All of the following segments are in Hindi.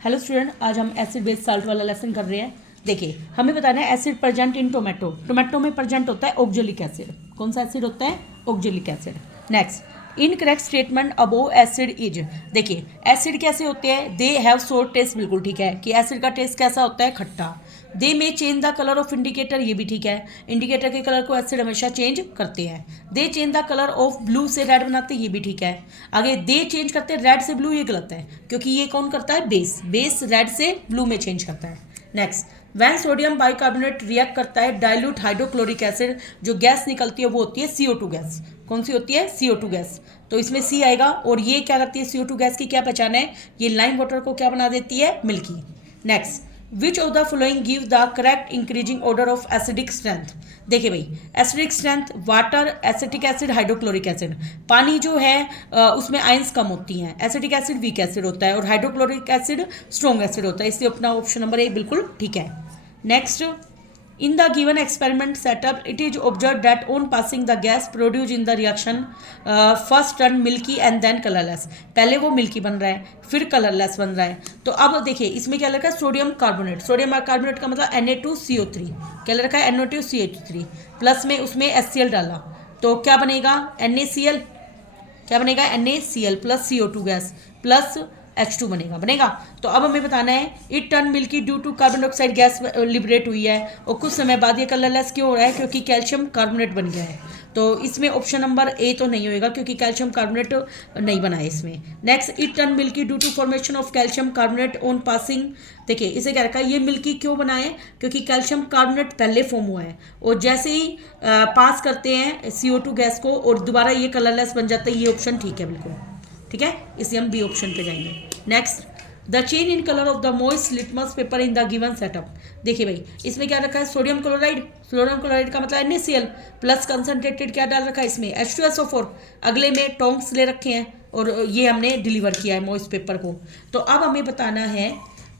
हेलो स्टूडेंट, आज हम एसिड बेस साल्ट वाला लेसन कर रहे हैं। देखिए, हमें बताना है acid present in tomato. Tomato में प्रेजेंट होता है ऑक्जेलिक एसिड। कौन सा एसिड होता है? Oxalic acid. Next, incorrect statement above acid is. देखिए, एसिड कैसे होते हैं? दे हैव सोर टेस्ट, बिल्कुल ठीक है कि एसिड का टेस्ट कैसा होता है? खट्टा। दे में change the colour of indicator, ये भी ठीक है, इंडिकेटर के कलर को एसिड हमेशा चेंज करते हैं। दे change the colour of blue से रेड बनाते हैं, ये भी ठीक है। आगे दे चेंज करते हैं रेड से ब्लू, ये गलत है क्योंकि ये कौन करता है? बेस। बेस रेड से ब्लू में चेंज करता है। Next, when sodium bicarbonate react करता है डाइल्यूट हाइड्रोक्लोरिक एसिड, जो गैस निकलती है वो होती है CO2 गैस। कौन सी होती है? CO2 gas. तो इसमें सी आएगा। और ये क्या करती है? CO2 गैस की क्या पहचान है? ये लाइम वाटर को क्या बना देती है? Milky. Next, which of the following give the correct increasing order of acidic strength. देखिए भाई, acidic strength water, acetic acid, hydrochloric acid. पानी जो है उसमें आयंस कम होती हैं, एसिटिक एसिड वीक एसिड होता है और हाइड्रोक्लोरिक एसिड स्ट्रॉन्ग एसिड होता है, इसलिए अपना ऑप्शन नंबर ए बिल्कुल ठीक है। Next, in the given experiment setup it is observed that on passing the gas produced in the reaction first turn milky and then colorless। पहले वो मिल्की बन रहा है, फिर कलरलेस बन रहा है। तो अब देखिए, इसमें क्या लगा? Sodium carbonate. सोडियम कार्बोनेट का मतलब Na2CO3। क्या रखा है? Na2CO3 प्लस में उसमें HCl डाला, तो क्या बनेगा? NaCl। क्या बनेगा? NaCl plus CO2 gas plus H2 बनेगा। तो अब हमें बताना है, it turn milky due to carbon dioxide gas liberate हुई है और कुछ समय बाद ये कलरलेस क्यों हो रहा है? क्योंकि कैल्शियम कार्बोनेट बन गया है। तो इसमें ऑप्शन नंबर ए तो नहीं होएगा क्योंकि कैल्शियम कार्बोनेट नहीं बना है इसमें। Next, it turn milky due to formation of calcium carbonate on passing. देखिए, इसे क्या रखा है? ये मिल्की क्यों बना है? क्योंकि कैल्शियम कार्बोनेट पहले फॉर्म हुआ है और जैसे ही पास करते हैं CO2 गैस को और दोबारा ये कलरलेस बन जाता है। ये ऑप्शन ठीक है बिल्कुल, ठीक है, इसलिए हम बी ऑप्शन पे जाएंगे। Next, the change in colour of the moist litmus paper in the given setup. देखिए भाई, इसमें क्या रखा है? Sodium chloride. सोडियम क्लोराइड का मतलब NaCl प्लस कंसनट्रेटेड क्या डाल रखा है इसमें? H2SO4। अगले में टोंक्स ले रखे हैं और ये हमने डिलीवर किया है मोइस्ट पेपर को। तो अब हमें बताना है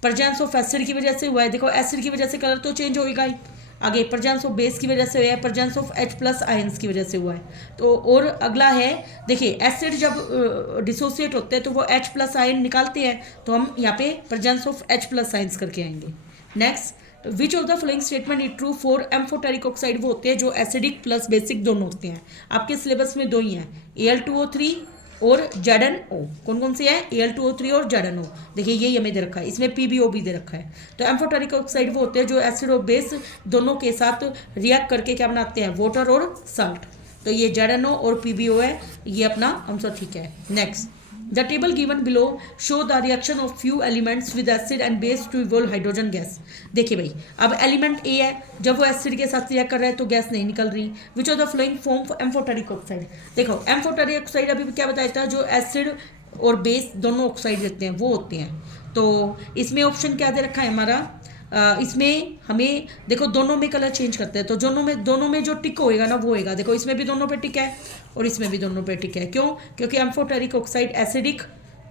प्रेजेंस ऑफ एसिड की वजह से हुआ है। देखो, एसिड की वजह से कलर तो चेंज होएगा ही। आगे प्रेजेंस ऑफ बेस की वजह से हुआ है, प्रेजेंस ऑफ H+ आयंस की वजह से हुआ है। तो और अगला है, देखिए एसिड जब डिसोसिएट होते हैं तो वो H+ आयन निकालते हैं, तो हम यहाँ पे प्रेजेंस ऑफ H+ आयंस करके आएंगे। Next, which of the following statement is true for amphoteric oxide. वो होते हैं जो एसिडिक प्लस बेसिक दोनों होते हैं। आपके सिलेबस में दो ही हैं, Al2O3 और ZnO। कौन कौन से हैं? Al2O3 और ZnO। देखिए, यही हमें दे रखा है, इसमें PbO भी दे रखा है। तो एम्फोटेरिक ऑक्साइड वो होते हैं जो एसिड और बेस दोनों के साथ रिएक्ट करके क्या बनाते हैं? वाटर और साल्ट। तो ये ZnO और PbO है, ये अपना आंसर ठीक है। Next, the table given below show the reaction of few elements with acid and base to evolve hydrogen gas. देखिए भाई, अब एलिमेंट ए है, जब वो एसिड के साथ रिएक्ट कर रहा है तो गैस नहीं निकल रही। Which of the flowing form for amphoteric oxide. देखो, एम्फोटेरिक ऑक्साइड अभी क्या बताया था? जो एसिड और बेस दोनों ऑक्साइड रहते हैं वो होते हैं। तो इसमें ऑप्शन क्या दे रखा है हमारा? इसमें हमें देखो, दोनों में कलर चेंज करते हैं, तो दोनों में जो टिक होएगा ना वो होएगा। देखो, इसमें भी दोनों पे टिक है और इसमें भी दोनों पे टिक है। क्यों? क्योंकि amphoteric oxide acidic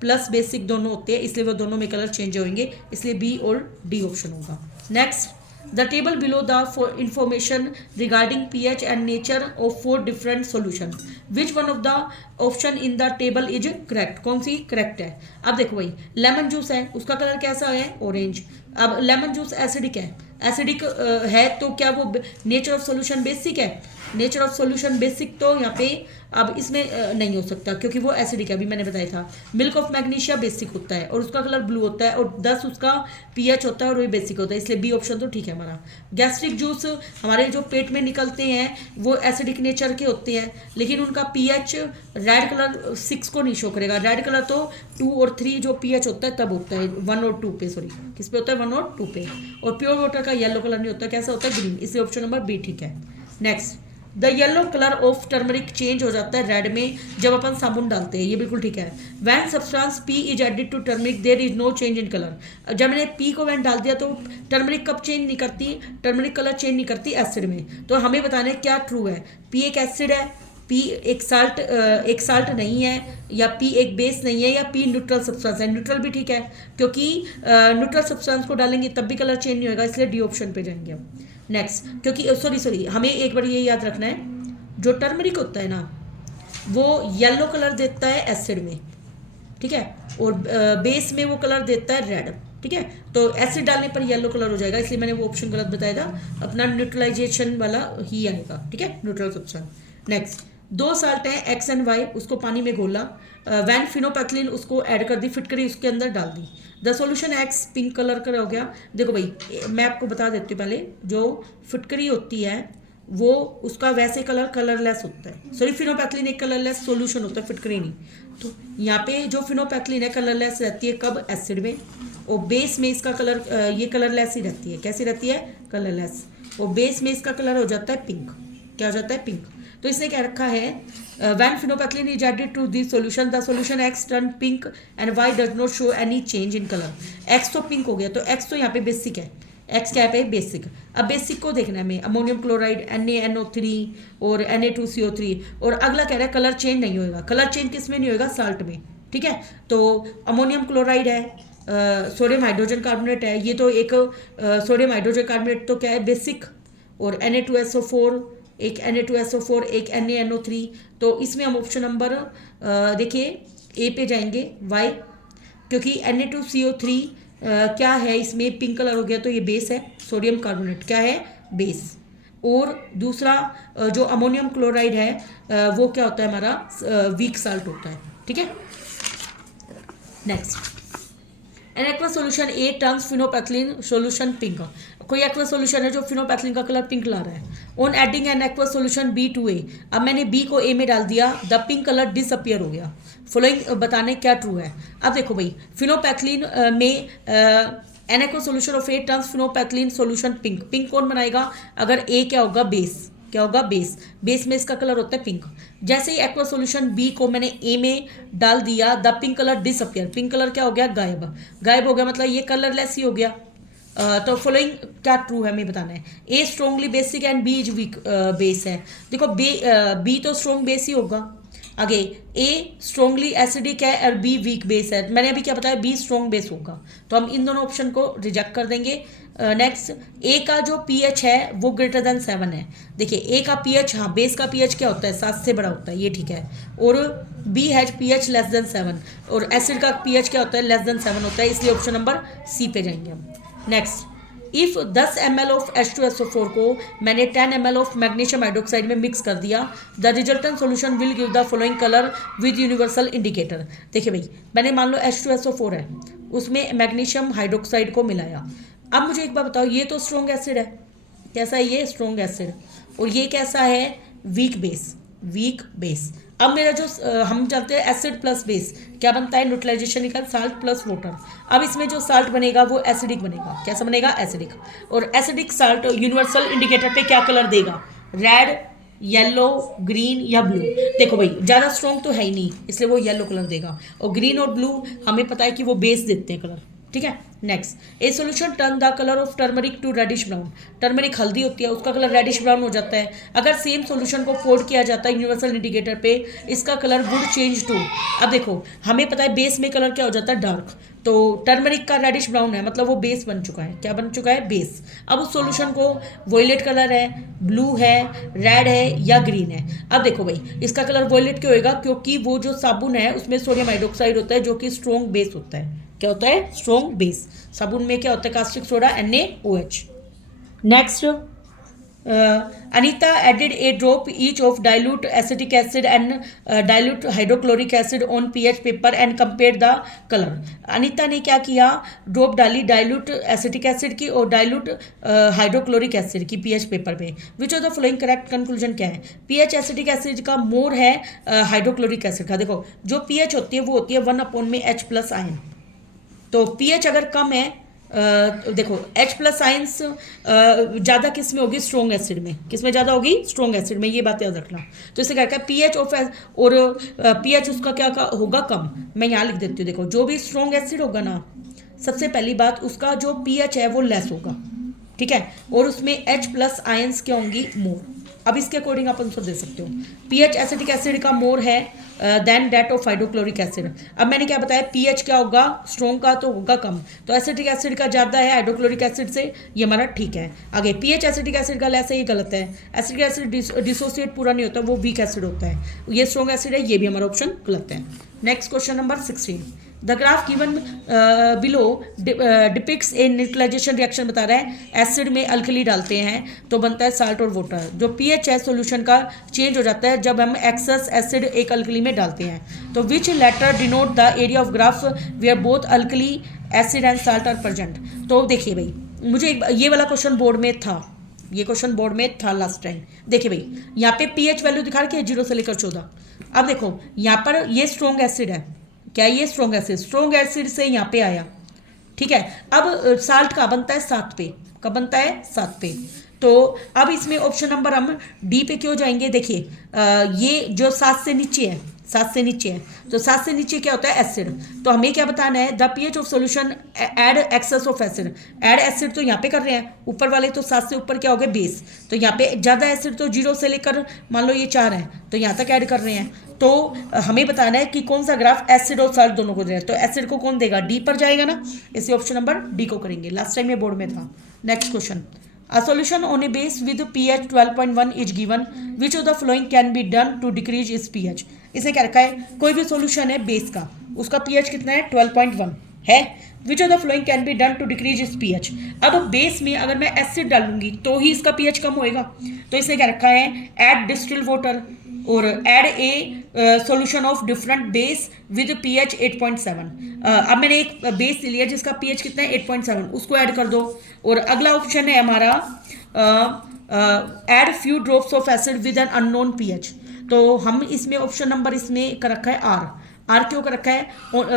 plus basic दोनों होते हैं, इसलिए वो दोनों में कलर चेंज होंगे, इसलिए बी और डी ऑप्शन होगा। Next, the table below the information regarding pH and nature of 4 different solution. Which one of the option in the table is correct. कौन सी करेक्ट है? अब देखो भाई, लेमन जूस है, उसका कलर कैसा है? ऑरेंज। अब लेमन जूस एसिडिक है, एसिडिक है तो क्या वो नेचर ऑफ सोल्यूशन बेसिक है? नेचर ऑफ सोल्यूशन बेसिक तो यहाँ पे अब इसमें नहीं हो सकता क्योंकि वो एसिडिक है, अभी मैंने बताया था। मिल्क ऑफ मैग्नीशिया बेसिक होता है और उसका कलर ब्लू होता है और 10 उसका pH होता है और वही बेसिक होता है, इसलिए बी ऑप्शन तो ठीक है हमारा। गैस्ट्रिक जूस हमारे जो पेट में निकलते हैं वो एसिडिक नेचर के होते हैं, लेकिन उनका pH रेड कलर 6 को नहीं शो करेगा। रेड कलर तो 2 और 3 जो pH होता है तब होता है, 1 और 2 पे, सॉरी किस पे होता है? 1 और 2 पे। और प्योर वाटर का येलो कलर नहीं होता, कैसा होता है? ग्रीन, इसलिए ऑप्शन नंबर बी ठीक है। Next, the yellow colour of turmeric change हो जाता है रेड में जब अपन साबुन डालते हैं, ये बिल्कुल ठीक है। When substance P is added to turmeric there is no change in colour. जब मैंने P को वैन डाल दिया तो टर्मरिक कब चेंज नहीं करती? टर्मरिक कलर चेंज नहीं करती एसिड में। तो हमें बताना है क्या ट्रू है? P एक एसिड है, P एक साल्ट नहीं है, या P एक बेस नहीं है, या P न्यूट्रल सब्सटेंस है। न्यूट्रल भी ठीक है क्योंकि न्यूट्रल सब्सटेंस को डालेंगे तब भी कलर चेंज नहीं होगा, इसलिए डी ऑप्शन पे जाएंगे हम। नेक्स्ट, क्योंकि सॉरी हमें एक बार ये याद रखना है, जो टर्मरिक होता है ना वो येलो कलर देता है एसिड में, ठीक है, और बेस में वो कलर देता है रेड, ठीक है। तो एसिड डालने पर येलो कलर हो जाएगा, इसलिए मैंने वो ऑप्शन गलत बताया था, अपना न्यूट्रलाइजेशन वाला ही आएगा, ठीक है, न्यूट्रल सब्सटेंस। नेक्स्ट, 2 साल्ट है एक्स एंड वाई, उसको पानी में घोला, वैन फिनोपैथलिन उसको ऐड कर दी, फिटकरी उसके अंदर डाल दी, the solution X pink colour का हो गया। देखो भाई मैं आपको बता देती हूँ पहले, जो फिटकरी होती है वो उसका वैसे कलरलेस होता है, सॉरी फिनोपैथलिन एक कलरलेस सॉल्यूशन होता है, फिटकरी नहीं। तो यहाँ पे जो फिनोपैथलिन है कलरलेस रहती है कब, एसिड में, और बेस में इसका कलर ये कलरलेस ही रहती है, कैसी रहती है, कलरलेस, और बेस में इसका कलर हो जाता है पिंक, क्या हो जाता है, पिंक। तो इसने क्या रखा है, when phenolphthalein is added to this solution the solution X turn pink and Y does not show any change in colour. X तो पिंक हो गया, तो एक्स तो यहाँ पे बेसिक है, एक्स क्या है बेसिक। अब बेसिक को देखना है हमें, अमोनियम क्लोराइड NaNO3 और Na2CO3, और अगला कह रहा है कलर चेंज नहीं होएगा, कलर चेंज किस में नहीं होएगा, साल्ट में, ठीक है। तो अमोनियम क्लोराइड है, सोडियम हाइड्रोजन कार्बोनेट है, ये तो एक सोडियम हाइड्रोजन कार्बोनेट तो क्या है बेसिक, और Na2SO4 एक Na2SO4 एक NaNO3, तो इसमें हम ऑप्शन नंबर देखिए ए पे जाएंगे, वाई, क्योंकि Na2CO3 क्या है इसमें पिंक कलर हो गया, तो ये बेस है, सोडियम कार्बोनेट क्या है, बेस। और दूसरा जो अमोनियम क्लोराइड है वो क्या होता है हमारा, वीक साल्ट होता है, ठीक है। Next, an aqua solution A turns phenolphthalein solution pink, कोई एक्वा सोल्यूशन है जो फिनोपैथलिन का कलर पिंक ला रहा है। On adding an aqua solution B to A, अब मैंने बी को ए में डाल दिया, द पिंक कलर डिसअपियर हो गया। फॉलोइंग बताने क्या ट्रू है। अब देखो भाई फिनोपैथलिन में an aqua solution of A turns phenolphthalein solution pink, pink कौन बनाएगा, अगर ए क्या होगा, बेस, क्या होगा, बेस, बेस में इसका कलर होता है पिंक। जैसे ही एक्वा सॉल्यूशन बी को मैंने ए में डाल दिया, the pink colour disappear, pink colour क्या हो गया, गायब, गायब हो गया, मतलब ये कलरलेस ही हो गया। तो फॉलोइंग क्या ट्रू है हमें बताना है। A strongly basic and B is weak base है, देखो बी तो स्ट्रॉन्ग बेस ही होगा। आगे ए स्ट्रॉन्गली एसिडिक है और बी वीक बेस है, मैंने अभी क्या बताया, बी स्ट्रॉन्ग बेस होगा, तो हम इन दोनों ऑप्शन को रिजेक्ट कर देंगे। नेक्स्ट, ए का जो पीएच है वो ग्रेटर देन 7 है, देखिए ए का पीएच, हाँ बेस का पीएच क्या होता है, 7 से बड़ा होता है, ये ठीक है, और B has pH less than 7, और एसिड का पीएच क्या होता है, लेस देन 7 होता है, इसलिए ऑप्शन नंबर सी पे जाएंगे हम। Next, if 10 ml of H2SO4 को मैंने 10 ml ऑफ मैग्नीशियम हाइड्रोक्साइड में मिक्स कर दिया, the resultant solution will give the following colour with universal indicator. देखिए भाई मैंने मान लो H2SO4 है, उसमें मैग्नीशियम हाइड्रोक्साइड को मिलाया। अब मुझे एक बात बताओ, ये तो स्ट्रॉन्ग एसिड है, कैसा है ये, स्ट्रॉन्ग एसिड, और ये कैसा है, वीक बेस, वीक बेस। अब मेरा जो हम जानते हैं एसिड प्लस बेस क्या बनता है, न्यूट्रलाइजेशन निकाल, साल्ट प्लस वाटर। अब इसमें जो साल्ट बनेगा वो एसिडिक बनेगा, कैसा बनेगा, एसिडिक, और एसिडिक साल्ट यूनिवर्सल इंडिकेटर पे क्या कलर देगा, रेड, येलो, ग्रीन या ब्लू। देखो भाई ज़्यादा स्ट्रॉन्ग तो है ही नहीं, इसलिए वो येलो कलर देगा, और ग्रीन और ब्लू हमें पता है कि वो बेस देते हैं कलर, ठीक है। Next, a solution turn the colour of turmeric to reddish brown, turmeric हल्दी होती है, उसका कलर रेडिश ब्राउन हो जाता है। अगर सेम सोल्यूशन को पोर्ट किया जाता है यूनिवर्सल इंडिकेटर पे, इसका कलर वुड चेंज टू, अब देखो हमें पता है बेस में कलर क्या हो जाता है, डार्क, तो टर्मरिक का रेडिश ब्राउन है, मतलब वो बेस बन चुका है, क्या बन चुका है, बेस। अब उस सोल्यूशन को वॉयलेट कलर है, ब्लू है, रेड है या ग्रीन है। अब देखो भाई इसका कलर वॉयलेट क्यों होएगा, क्योंकि वो जो साबुन है उसमें सोडियम हाइड्रोक्साइड होता है जो कि स्ट्रॉन्ग बेस होता है, क्या होता है, स्ट्रॉन्ग बेस। साबुन में क्या होता है, caustic soda NaOH। Next, Anita added a drop each of dilute acetic acid and dilute hydrochloric acid on pH paper and compare the colour. Anita ने क्या किया, ड्रॉप डाली डाइल्यूट एसिटिक एसिड की और डाइल्यूट हाइड्रोक्लोरिक एसिड की पीएच पेपर पे। Which of the following correct conclusion क्या है, पीएच एसिटिक एसिड का मोर है हाइड्रोक्लोरिक एसिड का। देखो जो पीएच होती है वो होती है 1 में H प्लस आयन, तो पीएच अगर कम है देखो H प्लस आइंस ज़्यादा किस में होगी, स्ट्रॉन्ग एसिड में, किस में ज़्यादा होगी, स्ट्रॉन्ग एसिड में, ये बात याद रखना। तो इसे क्या कहता है पीएच ऑफ, और पीएच उसका क्या होगा, कम। मैं यहाँ लिख देती हूँ, देखो जो भी स्ट्रॉन्ग एसिड होगा ना, सबसे पहली बात उसका जो पीएच है वो लेस होगा, ठीक है, और उसमें H प्लस आयंस क्या होंगी, मोर। अब इसके अकॉर्डिंग आप आंसर दे सकते हो, पीएच एसिटिक एसिड का मोर है than that of hydrochloric acid. अब मैंने क्या बताया, पीएच क्या होगा, स्ट्रॉन्ग का तो होगा कम, तो एसिटिक एसिड का ज़्यादा है हाइड्रोक्लोरिक एसिड से, ये हमारा ठीक है। आगे पीएच एसिटिक एसिड का लेस है, ये गलत है। एसिटिक एसिड डिसोसिएट पूरा नहीं होता, वो वीक एसिड होता है, ये स्ट्रॉन्ग एसिड है, ये भी हमारा ऑप्शन गलत है। Next question number 16, the graph given below depicts a neutralisation reaction बता रहा है, एसिड में अल्कली डालते हैं तो बनता है साल्ट और वाटर। जो पीएच है सॉल्यूशन का चेंज हो जाता है जब हम एक्सेस एसिड एक अल्कली में डालते हैं। तो which letter denote the area of graph where both alkali acid and salt are present. तो देखिए भाई, मुझे ये वाला क्वेश्चन बोर्ड में था, ये क्वेश्चन बोर्ड में था लास्ट टाइम। देखिए भाई, यहाँ पे पीएच वैल्यू दिखा रखी है 0 से लेकर 14। अब देखो यहाँ पर ये स्ट्रॉन्ग एसिड है, क्या ये स्ट्रॉन्ग एसिड से यहाँ पे आया, ठीक है। अब साल्ट का बनता है 7 पे, कब बनता है 7 पे। तो अब इसमें ऑप्शन नंबर हम डी पे क्यों जाएंगे, देखिए ये जो 7 से नीचे है, 7 से नीचे है, तो 7 से नीचे क्या होता है एसिड। तो हमें क्या बताना है, the pH of solution add excess of acid. Add acid तो यहाँ पे कर रहे हैं, ऊपर वाले तो 7 से ऊपर क्या हो गए बेस, तो यहाँ पे ज़्यादा एसिड तो 0 से लेकर मान लो ये 4 है, तो यहाँ तक ऐड कर रहे हैं। तो हमें बताना है कि कौन सा ग्राफ एसिड और साल्ट दोनों को दे रहा है, तो एसिड को कौन देगा, डी पर जाएगा ना, इसलिए ऑप्शन नंबर डी को करेंगे। लास्ट टाइम ये बोर्ड में था। Next question, a solution on a base with pH 12.1 is given, which of the following can be done to decrease its pH। इसे क्या रखा है, कोई भी सॉल्यूशन है बेस का, उसका pH कितना है 12.1 है, which of the flowing can be done to decrease इस पीएच। अब बेस में अगर मैं एसिड डालूंगी तो ही इसका पीएच कम होएगा, तो इसने क्या रखा है, ऐड डिस्टिल वाटर और add a solution of different base with pH 8.7। अब मैंने एक बेस लिया जिसका पीएच कितना है 8.7, उसको ऐड कर दो। और अगला ऑप्शन है हमारा add few drops of acid with an unknown pH. तो हम इसमें ऑप्शन नंबर इसमें कर रखा है आर क्यों कर रखा है,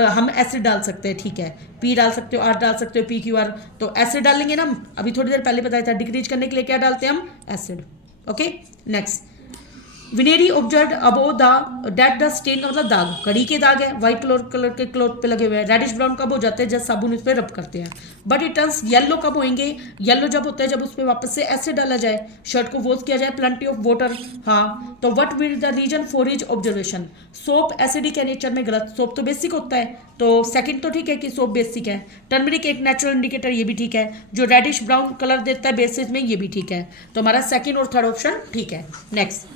हम एसिड डाल सकते हैं, ठीक है, पी डाल सकते हो, आर डाल सकते हो, पी क्यू आर, तो एसिड डालेंगे ना हम, अभी थोड़ी देर पहले बताया था, डिक्रीज करने के लिए क्या डालते हैं हम, एसिड। ओके नेक्स्ट, विनेरी observe above the date the stain, मतलब दाग, कड़ी के दाग है, व्हाइट कलर के क्लॉथ पे लगे हुए हैं। रेडिश ब्राउन कब हो जाते हैं, जब साबुन उस पर रब करते हैं। बट इट टर्न्स येलो कब होंगे, येलो जब होता है जब उस पर वापस से एसिड डाला जाए, शर्ट को वॉश किया जाए, प्लेंटी ऑफ वाटर। हाँ, तो what will the reason for his observation, soap acidic है नेचर में, गलत, सोप तो बेसिक होता है, तो सेकंड तो ठीक है कि सोप बेसिक है। टर्मरिक एक नेचुरल इंडिकेटर, ये भी ठीक है। जो रेडिश ब्राउन कलर देता है बेसिस में, ये भी ठीक है। तो हमारा सेकंड और थर्ड ऑप्शन ठीक है। Next,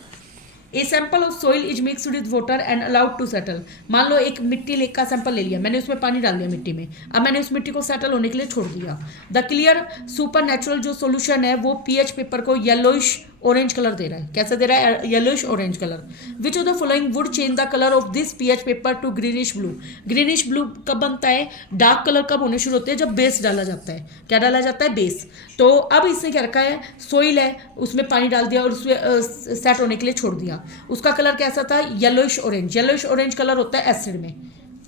a sample of soil is mixed with water and allowed to settle. मान लो एक मिट्टी लेक का सैंपल ले लिया मैंने, उसमें पानी डाल दिया मिट्टी में, अब मैंने उस मिट्टी को सेटल होने के लिए छोड़ दिया। द क्लियर सुपर नेचुरल जो सोल्यूशन है वो पीएच पेपर को येलोइश ऑरेंज कलर दे रहा है, कैसे दे रहा है, yellowish orange colour. Which of the following would change the colour of this pH paper two greenish blue. Greenish blue कब बनता है, डार्क कलर कब होने शुरू होते हैं, जब बेस डाला जाता है। क्या डाला जाता है, बेस। तो अब इसने क्या रखा है, सोइल है, उसमें पानी डाल दिया और उसमें सेट होने के लिए छोड़ दिया, उसका कलर कैसा था, yellowish orange. Yellowish orange colour होता है एसिड में,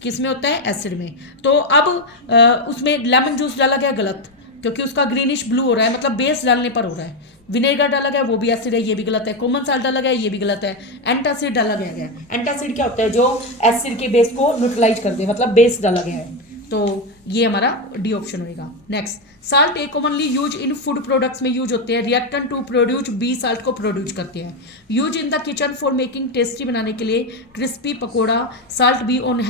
किस में होता है, एसिड में। तो अब उसमें लेमन जूस डाला गया, गलत, क्योंकि उसका ग्रीनिश ब्लू हो रहा है, मतलब बेस डालने पर हो रहा है। विनेगर डाला गया, वो भी एसिड है, ये भी गलत है। कॉमन साल्ट डाला गया, ये भी गलत है। एंटासिड डाला गया, एंटासिड क्या होता है, जो एसिड के बेस को न्यूट्रलाइज कर दे, मतलब बेस डाला गया है, तो ये हमारा डी ऑप्शन होएगा। Next, salt A commonly use in food products में यूज होते हैं, reactant to produce B salt को प्रोड्यूस करते हैं। Use in the kitchen for making tasty बनाने के लिए, crispy pakora, salt B on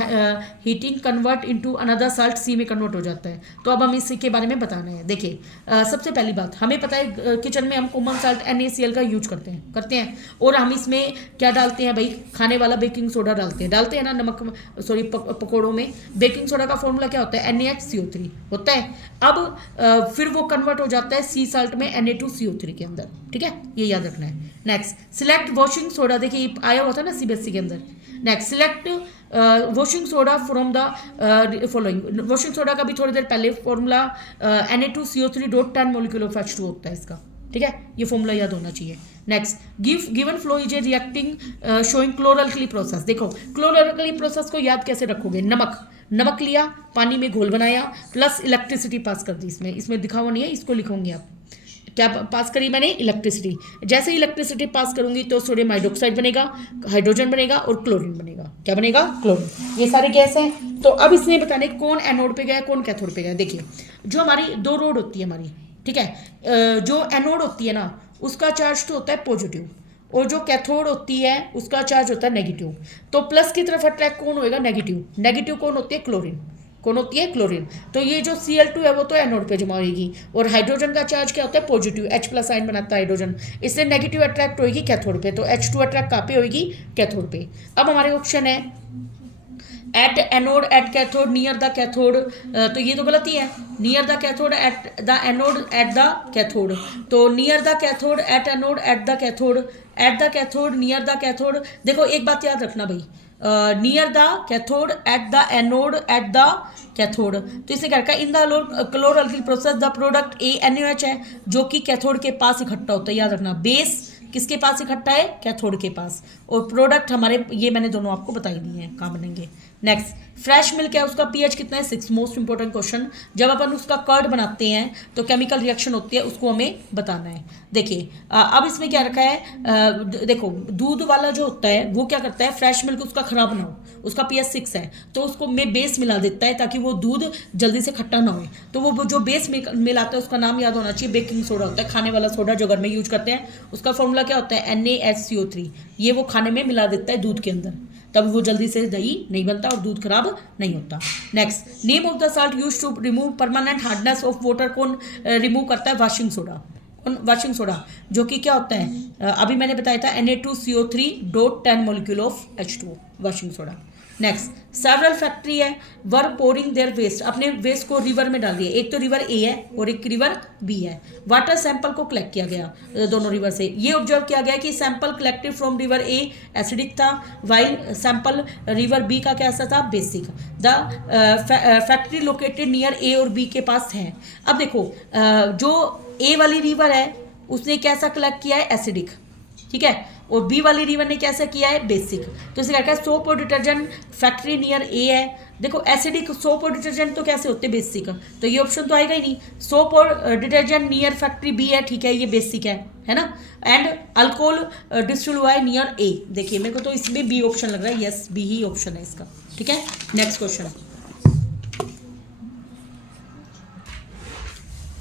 heating convert into another salt C में कन्वर्ट हो जाता है। तो अब हम इसी के बारे में बताना है। देखिए सबसे पहली बात हमें पता है किचन में हम कॉमन साल्ट NaCl का यूज करते हैं और हम इसमें क्या डालते हैं भाई, खाने वाला बेकिंग सोडा डालते हैं ना, नमक सॉरी पकौड़ों में बेकिंग सोडा का फॉर्मूला क्या होता है, NaHCO3 होता है। अब फिर वो कन्वर्ट हो जाता है सी साल्ट में Na2CO3 के अंदर, ठीक है, ये याद रखना है। नेक्स्ट, सिलेक्ट वॉशिंग सोडा, देखिए आया होता है ना CBSE के अंदर। Next, select washing soda from the following. Washing soda का भी थोड़ी देर पहले formula Na2CO3.10 molecule of H2 होता है इसका, ठीक है, ये फॉर्मूला याद होना चाहिए। Next, given flow is a reacting showing chloralkali process. देखो क्लोरल्कली प्रोसेस को याद कैसे रखोगे, नमक लिया, पानी में घोल बनाया, प्लस इलेक्ट्रिसिटी पास कर दी, इसमें दिखा हुआ नहीं है, इसको लिखोगे आप, क्या पास करी मैंने, इलेक्ट्रिसिटी। जैसे ही इलेक्ट्रिसिटी पास करूंगी तो सोडियम हाइड्रोक्साइड बनेगा, हाइड्रोजन बनेगा और क्लोरीन बनेगा। क्या बनेगा, क्लोरीन। ये सारे गैस हैं। तो अब इसने बताने कौन एनोड पे गया कौन कैथोड पे गया। देखिए जो हमारी 2 रोड होती है हमारी, ठीक है, जो एनोड होती है ना उसका चार्ज तो होता है पॉजिटिव और जो कैथोड होती है उसका चार्ज होता है नेगेटिव। तो प्लस की तरफ अट्रैक्ट कौन होएगा, नेगेटिव। नेगेटिव कौन होती है, क्लोरीन। कौन होती है, क्लोरीन। तो ये जो Cl2 है वो तो एनोड पे जमा होगी। और हाइड्रोजन का चार्ज क्या होता है, पॉजिटिव, H+ आयन बनाता है हाइड्रोजन, इसलिए नेगेटिव अट्रैक्ट होगी कैथोड पे। तो H2 अट्रैक्ट कहाँ पे होगी, कैथोड पे। अब हमारे ऑप्शन है at anode at cathode near the cathode, तो ये तो गलत ही है। Near the cathode at the anode at the cathode, तो near the cathode at anode at the cathode, at the cathode near the cathode. देखो एक बात याद रखना भाई, near the cathode at the anode at the cathode, तो इसे क्या in the chloralkali process the product ANOH है जो कि कैथोड के पास इकट्ठा होता है। याद रखना, बेस किसके पास इकट्ठा है, कैथोड के पास, और प्रोडक्ट हमारे, ये मैंने दोनों आपको बता ही दिए हैं, कहाँ बनेंगे। नेक्स्ट, फ्रेश मिल्क है, उसका पीएच कितना है, 6। मोस्ट इंपॉर्टेंट क्वेश्चन, जब अपन उसका कर्ड बनाते हैं तो केमिकल रिएक्शन होती है, उसको हमें बताना है। देखिए अब इसमें क्या रखा है, देखो दूध वाला जो होता है वो क्या करता है, फ्रेश मिल्क उसका खराब ना हो, उसका पीएच 6 है, तो उसको में बेस मिला देता है ताकि वो दूध जल्दी से खट्टा ना हो। तो वो जो बेस मिलाता है उसका नाम याद होना चाहिए, बेकिंग सोडा होता है, खाने वाला सोडा जो घर में यूज करते हैं, उसका फॉर्मूला क्या होता है, NaHCO3। ये वो खाने में मिला देता है दूध के अंदर, तब वो जल्दी से दही नहीं बनता और दूध खराब नहीं होता। Next, name of the salt used to remove permanent hardness of water, कौन रिमूव करता है, वाशिंग सोडा। वाशिंग सोडा जो कि क्या होता है, अभी मैंने बताया था Na2CO3.10 molecule of H2O, washing soda. Next, several factory है वर पोरिंग देयर वेस्ट, अपने वेस्ट को रिवर में डाल दिए, एक तो रिवर A है और एक रिवर B है। वाटर सैंपल को कलेक्ट किया गया दोनों रिवर से, ये ऑब्जर्व किया गया कि sample collected from river A acidic था, वाइल सैंपल रिवर B का कैसा था, basic. The factory located near A और B के पास है। अब देखो जो A वाली रिवर है उसने कैसा कलेक्ट किया है, एसिडिक, ठीक है, और बी वाली रिवर ने कैसे किया है, बेसिक। तो इसे क्या है, सोप और डिटर्जेंट फैक्ट्री नियर ए है। देखो एसिडिक सोप और डिटर्जेंट तो कैसे होते हैं, बेसिक, तो ये ऑप्शन तो आएगा ही नहीं। सोप और डिटर्जेंट नियर फैक्ट्री बी है, ठीक है, ये बेसिक है ना। एंड अल्कोहल डिस्टिल हुआ है नियर ए, देखिए मेरे को तो इसमें बी ऑप्शन लग रहा है, यस बी ही ऑप्शन है इसका, ठीक है। नेक्स्ट क्वेश्चन,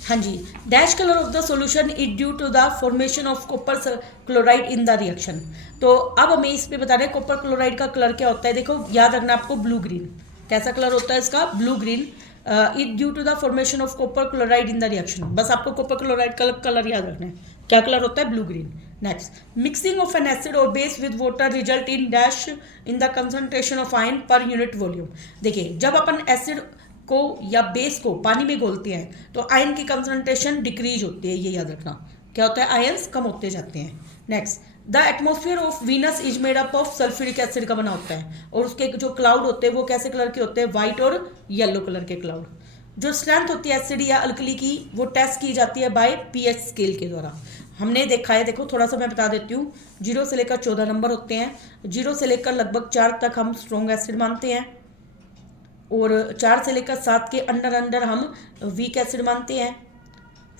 हाँ जी, dash colour of the solution is due to the formation of copper chloride in the reaction. तो अब हमें इस पे बता रहे हैं कॉपर क्लोराइड का कलर क्या होता है। देखो याद रखना आपको, ब्लू ग्रीन, कैसा कलर होता है इसका, blue green. It due to the formation of copper chloride in the reaction, बस आपको कॉपर क्लोराइड का कलर याद रखना है, क्या कलर होता है, blue green. Next, mixing of an acid और base with water result in dash in the concentration of ion per unit volume. देखिए जब अपन एसिड को या बेस को पानी में घोलते हैं तो आयन की कंसंट्रेशन डिक्रीज होती है, ये याद रखना, क्या होता है, आयंस कम होते जाते हैं। Next, the atmosphere of Venus is made up of sulphuric acid का बना होता है, और उसके जो क्लाउड होते हैं वो कैसे कलर के होते हैं, व्हाइट और येलो कलर के क्लाउड। जो स्ट्रेंथ होती है एसिड या अल्कली की वो टेस्ट की जाती है बाय पीएच स्केल के द्वारा, हमने देखा है। देखो थोड़ा सा मैं बता देती हूँ, 0 से लेकर 14 नंबर होते हैं, 0 से लेकर लगभग 4 तक हम स्ट्रॉन्ग एसिड मानते हैं, और 4 से लेकर 7 के अंडर हम वीक एसिड मानते हैं।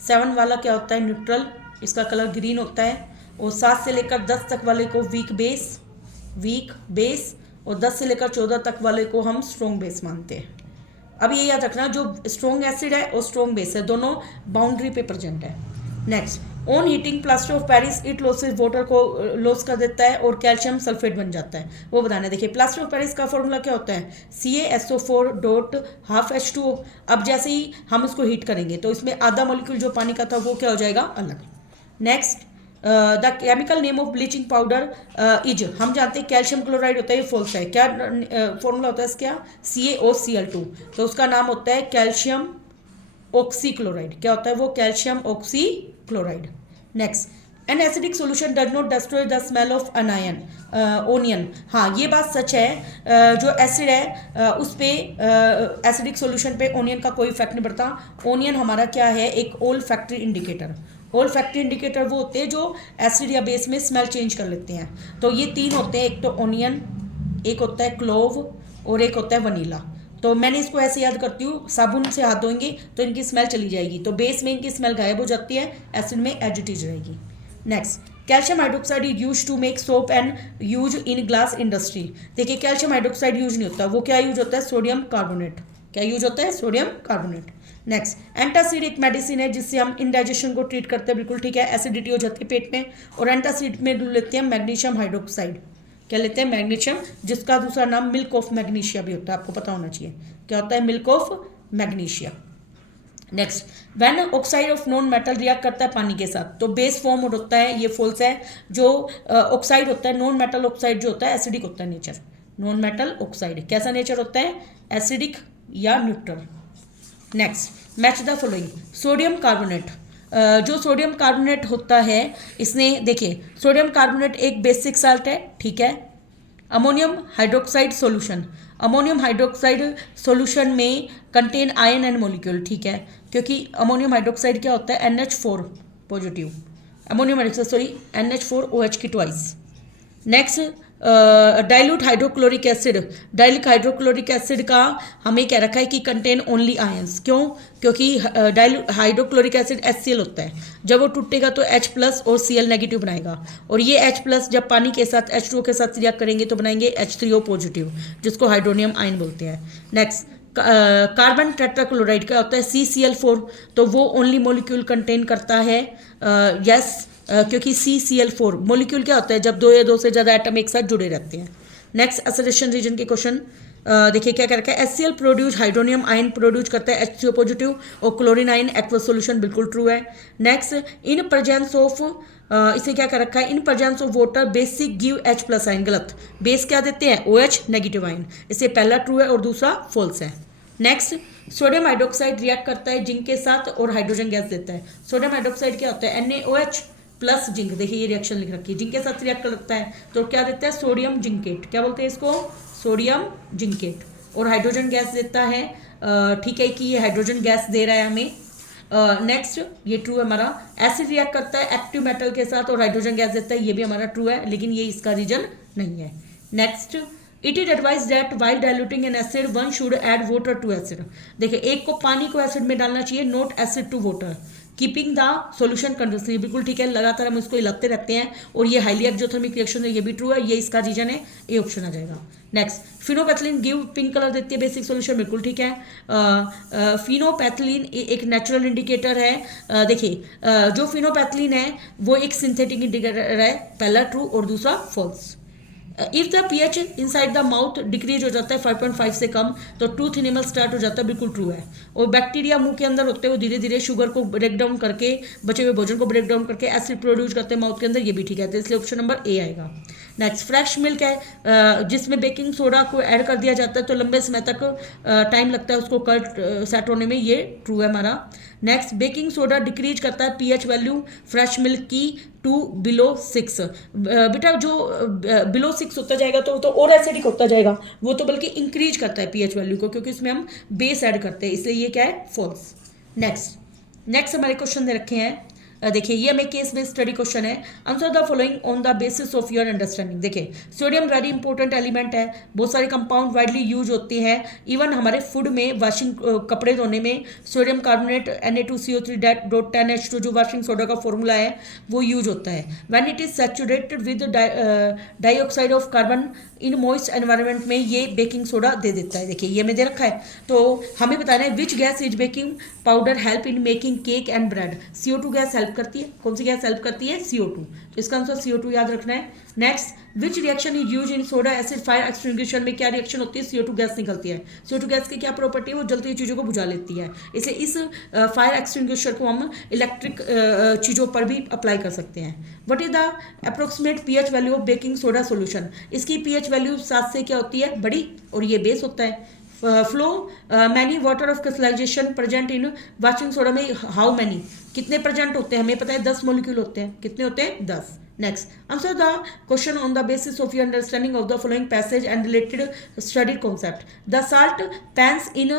7 वाला क्या होता है, न्यूट्रल, इसका कलर ग्रीन होता है, और 7 से लेकर 10 तक वाले को वीक बेस, और 10 से लेकर 14 तक वाले को हम स्ट्रॉन्ग बेस मानते हैं। अब ये याद रखना, जो स्ट्रॉन्ग एसिड है और स्ट्रॉन्ग बेस है दोनों बाउंड्री पे प्रेजेंट है। Next, on heating plaster of Paris it losses water को लॉस कर देता है और कैल्शियम सल्फेट बन जाता है, वो बताना है। देखिए प्लास्टर ऑफ पेरिस का फॉर्मूला क्या होता है, CaSO4.12H2O। अब जैसे ही हम इसको हीट करेंगे तो इसमें आधा मॉलिक्यूल जो पानी का था वो क्या हो जाएगा, अलग। Next, the chemical name of bleaching powder is, हम जानते हैं कैल्शियम क्लोराइड होता है, ये फॉल्स है, क्या फॉर्मूला होता है इसका, CaOCl2, तो उसका नाम होता है कैल्शियम ऑक्सीक्लोराइड, क्या होता है वो, calcium oxychloride. Next, an acidic solution does not destroy the smell of an onion. हाँ ये बात सच है, जो एसिड है उस पर एसिडिक सोल्यूशन पे ओनियन का कोई इफेक्ट नहीं पड़ता। ओनियन हमारा क्या है, एक ओल फैक्ट्री इंडिकेटर। ओल फैक्ट्री इंडिकेटर वो होते हैं जो एसिड या बेस में स्मेल चेंज कर लेते हैं। तो ये 3 होते हैं, एक तो ओनियन, एक होता है क्लोव, और एक होता है वनीला। तो मैंने इसको ऐसे याद करती हूँ, साबुन से हाथ धोएंगे तो इनकी स्मेल चली जाएगी, तो बेस में इनकी स्मेल गायब हो जाती है, एसिड में एज इट इज रहेगी। Next, calcium hydroxide is used to make soap and used in glass industry. देखिए कैल्शियम हाइड्रोक्साइड यूज नहीं होता, वो क्या यूज होता है, सोडियम कार्बोनेट, क्या यूज होता है? Sodium carbonate. नेक्स्ट, एंटासिड एक मेडिसिन है जिससे हम इंडाइजेशन को ट्रीट करते हैं, बिल्कुल ठीक है, एसिडिटी हो जाती है पेट में, और एंटासिड में लेते हैं मैग्नीशियम हाइड्रोक्साइड। क्या लेते हैं? मैग्नीशियम, जिसका दूसरा नाम मिल्क ऑफ मैग्नीशिया भी होता है, आपको पता होना चाहिए क्या होता है? Milk of magnesia. Next, when oxide of non metal react करता है पानी के साथ तो बेस फॉर्म होता है, ये फॉल्स है। जो ऑक्साइड होता है, नॉन मेटल ऑक्साइड जो होता है एसिडिक होता है नेचर। नॉन मेटल ऑक्साइड कैसा नेचर होता है? एसिडिक या neutral. Next, match the following. Sodium carbonate, जो सोडियम कार्बोनेट होता है इसने, देखिए सोडियम कार्बोनेट एक बेसिक साल्ट है, ठीक है। Ammonium hydroxide solution, ammonium hydroxide solution में कंटेन आयन एंड मॉलिक्यूल, ठीक है, क्योंकि अमोनियम हाइड्रोक्साइड क्या होता है? NH4 positive, ammonium hydroxide sorry NH4OH की twice. Next, dilute hydrochloric acid, dilute hydrochloric acid का हमें क्या रखा है कि कंटेन ओनली आयंस, क्यों? क्योंकि डाइल्यूट हाइड्रोक्लोरिक एसिड HCl होता है, जब वो टूटेगा तो H+ और Cl नेगेटिव बनाएगा, और ये H+ जब पानी के साथ H2O के साथ रिएक्ट करेंगे तो बनाएंगे H3O पॉजिटिव, जिसको हाइड्रोनियम आयन बोलते हैं। नेक्स्ट, कार्बन टेट्राक्लोराइड का होता है CCl4, तो वो ओनली मॉलिक्यूल कंटेन करता है यस क्योंकि CCl4 मॉलिक्यूल क्या होता है? जब दो या दो से ज़्यादा एटम एक साथ जुड़े रहते हैं। नेक्स्ट, एसिडेशन रीजन के क्वेश्चन देखिए क्या कर रखा है? HCl produce hydronium ion produce करता है H3O पॉजिटिव, और क्लोरीन आयन एक्वस सॉल्यूशन, बिल्कुल ट्रू है। नेक्स्ट, इन प्रेजेंस ऑफ इसे क्या कर रखा है? In presence of water basic give H+ ion, गलत, बेस क्या देते हैं? OH नेगेटिव आयन, इसे पहला ट्रू है और दूसरा फॉल्स है। नेक्स्ट, सोडियम हाइड्रोक्साइड रिएक्ट करता है जिंक के साथ और हाइड्रोजन गैस देता है। सोडियम हाइड्रोक्साइड क्या होता है? NaOH प्लस जिंक, देखिए ये रिएक्शन लिख रखी है, जिंक के साथ रिएक्ट करता है तो क्या देता है? सोडियम जिंकेट, क्या बोलते हैं इसको? सोडियम जिंकेट, और हाइड्रोजन गैस देता है, ठीक है कि ये हाइड्रोजन गैस दे रहा है हमें। नेक्स्ट, ये ट्रू है हमारा। एसिड रिएक्ट करता है एक्टिव मेटल के साथ और हाइड्रोजन गैस देता है, ये भी हमारा ट्रू है, लेकिन ये इसका रीजन नहीं है। Next, it is advised that while diluting an acid one should add water to acid, देखिए एक को पानी को एसिड में डालना चाहिए, not acid to water, keeping the solution continuously, बिल्कुल ठीक है, लगातार हम इसको हिलाते रहते हैं, और ये हाईली एक्सोथर्मिक रिएक्शन है, ये भी ट्रू है, ये इसका रीजन है, ए ऑप्शन आ जाएगा। नेक्स्ट, फिनोपैथिलीन गिव पिंक कलर देती है बेसिक सॉल्यूशन, बिल्कुल ठीक है। फिनोपैथिलीन एक नेचुरल इंडिकेटर है, देखिए जो फिनोपैथिलीन है वो एक सिंथेटिक इंडिकेटर है, पहला ट्रू और दूसरा false. If the pH inside the mouth decrease हो जाता है 5.5 से कम तो टूथ इनेमल स्टार्ट हो जाता है, बिल्कुल ट्रू है। और बैक्टीरिया मुंह के अंदर होते हैं वो धीरे धीरे शुगर को ब्रेक डाउन करके, बचे हुए भोजन को ब्रेक डाउन करके एसिड प्रोड्यूस करते हैं माउथ के अंदर, ये भी ठीक है, तो इसलिए ऑप्शन नंबर ए आएगा। नेक्स्ट, फ्रेश मिल्क है जिसमें बेकिंग सोडा को ऐड कर दिया जाता है तो लंबे समय तक टाइम लगता है उसको कर्ड सेट होने में, ये ट्रू है हमारा। नेक्स्ट, बेकिंग सोडा डिक्रीज करता है pH वैल्यू फ्रेश मिल्क की टू बिलो 6, बेटा जो बिलो 6 होता जाएगा तो और एसिडिक होता जाएगा, वो तो बल्कि इंक्रीज करता है pH वैल्यू को, क्योंकि इसमें हम बेस ऐड करते हैं, इसलिए ये क्या है? फॉल्स। नेक्स्ट हमारे क्वेश्चन दे रखे हैं, देखिए ये हमें केस बेस्ड स्टडी क्वेश्चन है। Answer the following on the basis of your understanding. देखिए सोडियम वेरी इंपॉर्टेंट एलिमेंट है, बहुत सारे कंपाउंड वाइडली यूज होते हैं, इवन हमारे फूड में वॉशिंग कपड़े धोने में सोडियम कार्बोनेट Na2CO3.10H2 जो वॉशिंग सोडा का फॉर्मूला है वो यूज होता है। When it is saturated with dioxide of carbon in moist environment में ये बेकिंग सोडा दे देता है। देखिए ये में दे रखा है, तो हमें बताना है which gas is baking powder help in making cake and bread. CO2 gas help करती है, कौन सी गैस हेल्प करती है? CO2, तो इसका आंसर CO2 याद रखना है। Next, which reaction is used in soda acid fire extinguisher में क्या रिएक्शन होती है? CO2 गैस निकलती है। CO2 गैस की क्या प्रॉपर्टी है? वो जलती हुई चीज़ों को बुझा लेती है, इसलिए इस फायर एक्सटिंग्विशर को हम इलेक्ट्रिक चीज़ों पर भी अप्लाई कर सकते हैं। What is the approximate pH value of baking soda solution? इसकी pH वैल्यू 7 से क्या होती है? बड़ी, और ये बेस होता है। फ्लो many water of crystallisation present in washing soda में हाउ मैनी, कितने प्रेजेंट होते हैं? हमें पता है 10 मॉलिक्यूल होते हैं, कितने होते हैं? 10। Next, answer the question on the basis of your understanding of the following passage and related studied concept. The salt pans in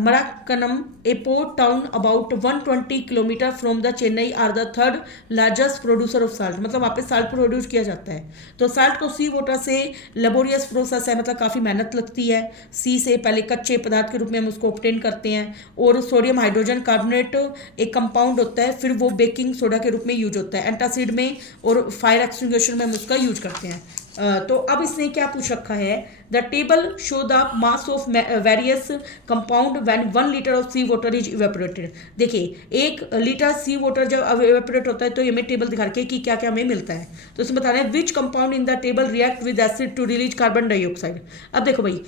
Marakkanam a port town about 120 kilometre from the Chennai are the third largest producer of salt, मतलब वहाँ पे साल्ट प्रोड्यूस किया जाता है। तो साल्ट को सी वाटर से लेबोरियस प्रोसेस है, मतलब काफ़ी मेहनत लगती है, सी से पहले कच्चे पदार्थ के रूप में हम उसको ऑब्टेन करते हैं, और सोडियम हाइड्रोजन कार्बोनेट एक कंपाउंड होता है, फिर वो बेकिंग सोडा के रूप में यूज होता है, एंटासिड में और फायर एक्सटिंग्विशर में हम उसका यूज करते हैं। तो अब इसने क्या पूछ रखा है, the table show the mass of various compound when 1 litre of sea water is evaporated. देखिए 1 लीटर सी वाटर जब इवेपोरेट होता है तो ये हमें टेबल दिखा के कि क्या क्या हमें मिलता है। तो इसमें बता रहे हैं which compound in the table react with acid to release carbon dioxide. अब देखो भाई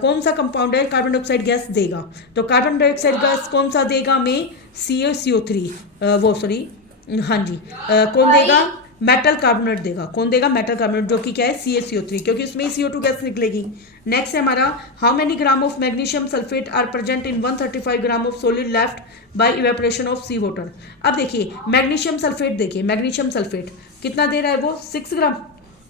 कौन सा कंपाउंड है कार्बन डाइऑक्साइड गैस देगा, तो कार्बन डाइऑक्साइड गैस कौन सा देगा हमें, CaCO3 वो सॉरी हाँ जी कौन देगा, मेटल कार्बोनेट देगा। कौन देगा, मेटल कार्बोनेट, जो कि क्या है CaCO3, क्योंकि उसमें CO2 गैस निकलेगी। नेक्स्ट है हमारा how many gram of magnesium sulphate are present in 135 gram of solid left by evaporation of sea water. अब देखिए मैग्नीशियम सल्फेट, देखिए मैग्नीशियम सल्फेट कितना दे रहा है वो 6 ग्राम,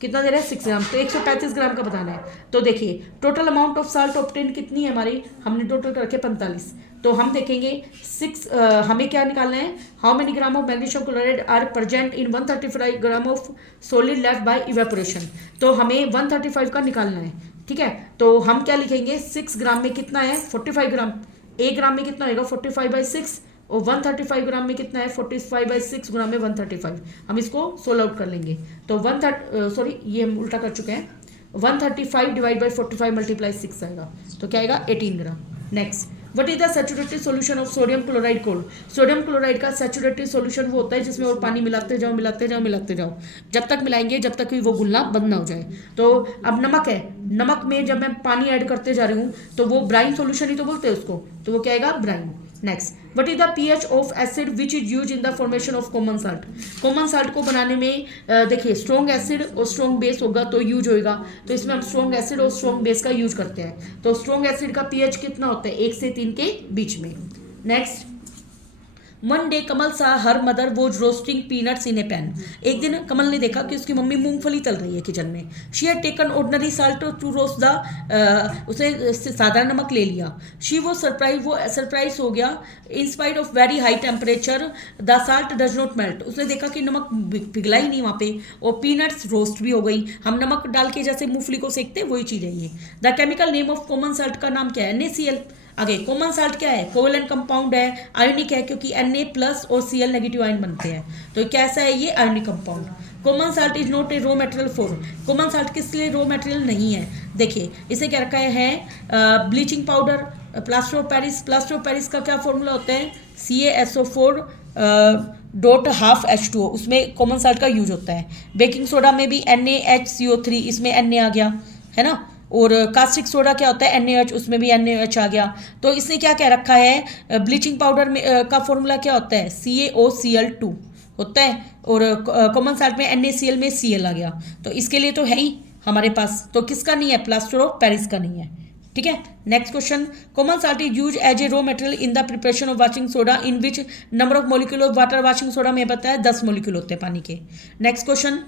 कितना दे रहा है 6 ग्राम, तो 135 ग्राम का बताना है। तो देखिए total amount of salt obtain कितनी है हमारी, हमने टोटल करके 45। तो हम देखेंगे 6 हमें क्या निकालना है, how many gram of magnesium chloride are present in 135 gram of solid left by evaporation. तो हमें 135 का निकालना है, ठीक है। तो हम क्या लिखेंगे 6 ग्राम में कितना है 45 ग्राम, 1 ग्राम में कितना होगा 45/6, और 135 ग्राम में कितना है 45/6 ग्राम में 135। हम इसको सोल्व आउट कर लेंगे। तो 130 ये हम उल्टा कर चुके हैं, 135 डिवाइड बाई 45 मल्टीप्लाई 6 आएगा, तो क्या आएगा 18 gram. Next what is the saturated solution of sodium chloride cold. Sodium chloride का सैचुरेटेड सॉल्यूशन वो होता है जिसमें और पानी मिलाते जाओ मिलाते जाओ मिलाते जाओ, जब तक मिलाएंगे जब तक वो घुलना बंद ना हो जाए। तो अब नमक है, नमक में जब मैं पानी ऐड करते जा रही हूँ तो वो ब्राइन सॉल्यूशन ही तो बोलते हैं उसको, तो वो क्या आएगा brine. Next what is the pH of acid which is used in the formation of common salt. Common salt को बनाने में देखिए स्ट्रॉन्ग एसिड और स्ट्रॉन्ग बेस होगा तो यूज होगा, तो इसमें हम स्ट्रॉन्ग एसिड और स्ट्रॉन्ग बेस का यूज करते हैं। तो स्ट्रॉन्ग एसिड का pH कितना होता है 1 से 3 के बीच में। नेक्स्ट वन डे कमल सा her mother was roasting peanuts in A pan. एक दिन कमल ने देखा कि उसकी मम्मी मूंगफली तल रही है किचन में। She had taken ordinary salt to roast the, उसने साधारण नमक ले लिया। शी वो सरप्राइज हो गया in spite of very high temperature the salt does not melt. उसने देखा कि नमक पिघला ही नहीं वहाँ पे, और पीनट्स रोस्ट भी हो गई। हम नमक डाल के जैसे मूंगफली को सेकते वही चीज़ है ये। The chemical name of common salt का नाम क्या है NaCl। आगे कॉमन साल्ट क्या है, कोवेलेंट कंपाउंड है, आयोनिक है क्योंकि Na+ और Cl नेगेटिव आयन बनते हैं, तो कैसा है ये ionic compound. Common salt is not a raw material for. Common salt किस लिए रॉ मटेरियल नहीं है, देखिए इसे क्या रखा है bleaching powder, plaster of Paris. Plaster of Paris का क्या फॉर्मूला होता है CaSO4.12H2O, उसमें कॉमन साल्ट का यूज होता है। बेकिंग सोडा में भी NaHCO3, इसमें Na आ गया है ना, और कास्टिक सोडा क्या होता है NaH, उसमें भी NaH आ गया। तो इसने क्या कह रखा है ब्लीचिंग पाउडर में का फॉर्मूला क्या होता है CaOCl2 होता है, और कॉमन साल्ट में NaCl में Cl आ गया, तो इसके लिए तो है ही हमारे पास। तो किसका नहीं है, प्लास्टर ऑफ पेरिस का नहीं है, ठीक है। Next question common salt is used as a raw material in the preparation of washing soda in which number of molecule of water. Washing soda में बताया 10 मॉलिक्यूल होते हैं पानी के। नेक्स्ट क्वेश्चन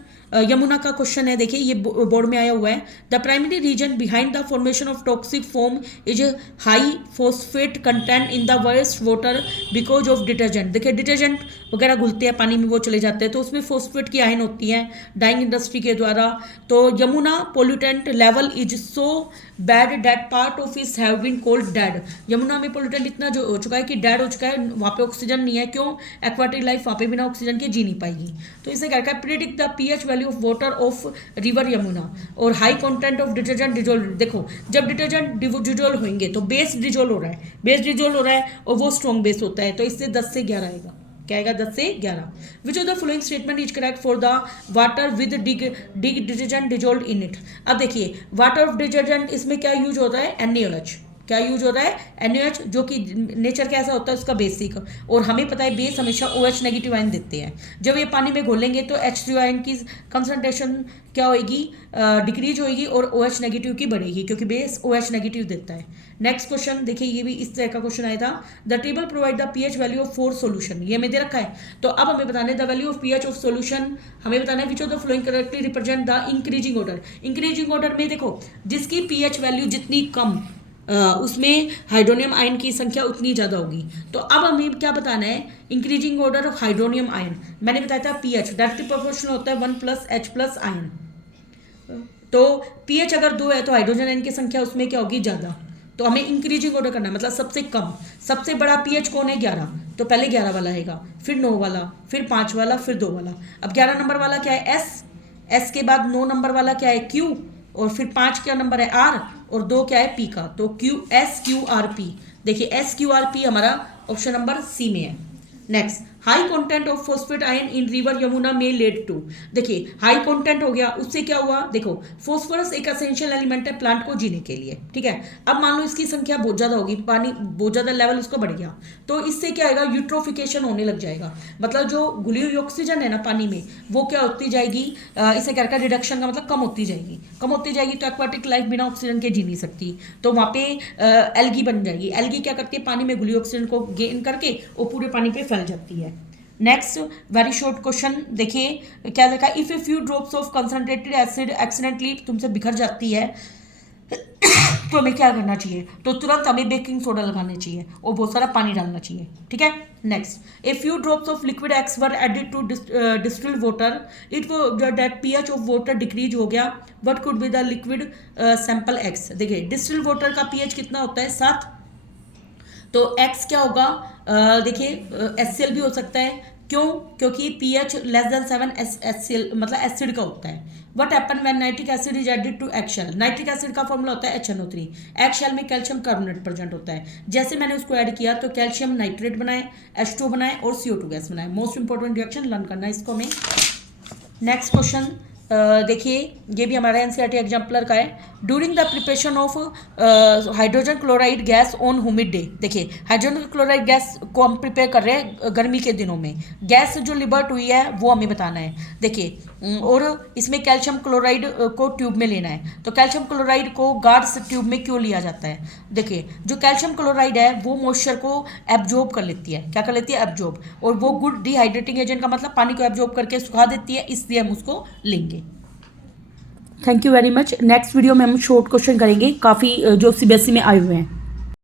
यमुना का क्वेश्चन है, देखिए ये बोर्ड में आया हुआ है। The primary reason behind the formation of toxic foam is high phosphate content in the waste water because of detergent. देखिए डिटर्जेंट वगैरह घुलते हैं पानी में, वो चले जाते हैं, तो उसमें फॉस्फेट की आयन होती है डाइंग इंडस्ट्री के द्वारा। तो Yamuna pollutant level is so bad that part of is have been called dead. Yamuna में पोल्यूटेंट इतना जो हो चुका है कि डेड हो चुका है, वहाँ पे ऑक्सीजन नहीं है। क्यों, एक्वाटिक लाइफ वहाँ पे बिना ऑक्सीजन के जी नहीं पाएगी। तो इसे क्या है predict the pH value of water of river Yamuna और high content of detergent dissolve. देखो जब डिटर्जेंट डिजोल्व होंगे तो बेस डिजोल्व हो रहा है, बेस डिजोल्व हो रहा है और वो स्ट्रॉन्ग बेस होता है, तो इससे 10 से 11 आएगा। क्या आएगा 10 से 11। Which of the following statement is correct for the water with dig detergent dissolve in it. अब देखिए वाटर ऑफ डिटर्जेंट इसमें क्या यूज होता है NaOH, क्या यूज हो रहा है NaOH, जो कि नेचर कैसा होता है उसका बेसिक, और हमें पता है बेस हमेशा OH नेगेटिव आयन देते हैं। जब ये पानी में घोलेंगे तो H3 आयन की कंसंट्रेशन क्या होगी, डिक्रीज होगी, और OH नेगेटिव की बढ़ेगी क्योंकि बेस OH नेगेटिव देता है। नेक्स्ट क्वेश्चन देखिए, ये भी इस तरह का क्वेश्चन आया था। The table provide the pH value of 4 solution, ये हमें दे रखा है। तो अब हमें बताना है the value of pH of solution, हमें बताना है which of the flowing correctly represent the increasing order. Increasing order में देखो जिसकी pH वैल्यू जितनी कम उसमें हाइड्रोनियम आयन की संख्या उतनी ज़्यादा होगी। तो अब हमें क्या बताना है increasing order of hydronium ion. मैंने बताया था pH डायरेक्टली प्रोपोर्शनल होता है 1+H+ आयन। तो pH अगर 2 है तो हाइड्रोजन आयन की संख्या उसमें क्या होगी ज़्यादा। तो हमें इंक्रीजिंग ऑर्डर करना है, मतलब सबसे कम। सबसे बड़ा pH कौन है 11, तो पहले 11 वाला आएगा, फिर 9 वाला, फिर 5 वाला, फिर 2 वाला। अब 11 नंबर वाला क्या है S, एस के बाद 9 नंबर वाला क्या है क्यू, और फिर 5 क्या नंबर है आर, और 2 क्या है पी का, तो Q S Q R P. देखिए एस क्यू आर पी हमारा ऑप्शन नंबर सी में है। Next, high content of phosphate ion in river Yamuna में लेड टू। देखिए हाई कंटेंट हो गया, उससे क्या हुआ, देखो फॉस्फोरस एक एसेंशियल एलिमेंट है प्लांट को जीने के लिए, ठीक है। अब मान लो इसकी संख्या बहुत ज़्यादा होगी, पानी बहुत ज़्यादा लेवल उसका बढ़ गया, तो इससे क्या आएगा, यूट्रोफिकेशन होने लग जाएगा। मतलब जो घुली हुई ऑक्सीजन है ना पानी में, वो क्या होती जाएगी, इसे क्या कहते हैं, रिडक्शन का मतलब कम होती जाएगी, कम होती जाएगी, तो एक्वाटिक लाइफ बिना ऑक्सीजन के जी नहीं सकती, तो वहाँ पे एल्गी बन जाएगी। एल्गी क्या करती है, पानी में घुली ऑक्सीजन को गेन करके वो पूरे पानी पे फैल जाती है। नेक्स्ट वेरी शॉर्ट क्वेश्चन देखिए क्या लिखा, if A few drops of concentrated acid accidentally तुमसे बिखर जाती है तो हमें क्या करना चाहिए, तो तुरंत हमें बेकिंग सोडा लगाना चाहिए और बहुत सारा पानी डालना चाहिए, ठीक है। Next, a few drops of liquid X were added to distilled water, it that pH of water decrease हो गया, what could be the liquid sample X. देखिए डिस्टिल्ड वाटर का पीएच कितना होता है 7, तो x क्या होगा, देखिए HCl भी हो सकता है, क्यों, क्योंकि pH लेस देन 7 HCl मतलब एसिड का होता है। What happen when nitric acid is added to eggshell, nitric acid का फॉर्मूला होता है HNO3, एगशेल में कैल्शियम कार्बोनेट प्रेजेंट होता है, जैसे मैंने उसको ऐड किया तो कैल्शियम नाइट्रेट बनाए, H2 बनाए और CO2 गैस बनाए। मोस्ट इंपॉर्टेंट रिएक्शन लर्न करना है इसको हमें। नेक्स्ट क्वेश्चन देखिए ये भी हमारा एनसीईआरटी एग्जाम्पलर का है, during the preparation of hydrogen chloride gas on humid day. देखिए हाइड्रोजन क्लोराइड गैस को हम प्रिपेयर कर रहे हैं गर्मी के दिनों में, गैस जो लिबर्ट हुई है वो हमें बताना है। देखिए और इसमें कैल्शियम क्लोराइड को ट्यूब में लेना है, तो कैल्शियम क्लोराइड को गार्ड्स ट्यूब में क्यों लिया जाता है, देखिए जो कैल्शियम क्लोराइड है वो मॉइस्चर को एब्जॉर्ब कर लेती है, क्या कर लेती है, एब्जॉर्ब, और वो गुड डिहाइड्रेटिंग एजेंट का मतलब पानी को एब्जॉर्ब करके सुखा देती है, इसलिए हम उसको लेंगे। Thank you very much. Next video में हम शॉर्ट क्वेश्चन करेंगे, काफ़ी जो सीबीएसई में आए हुए हैं।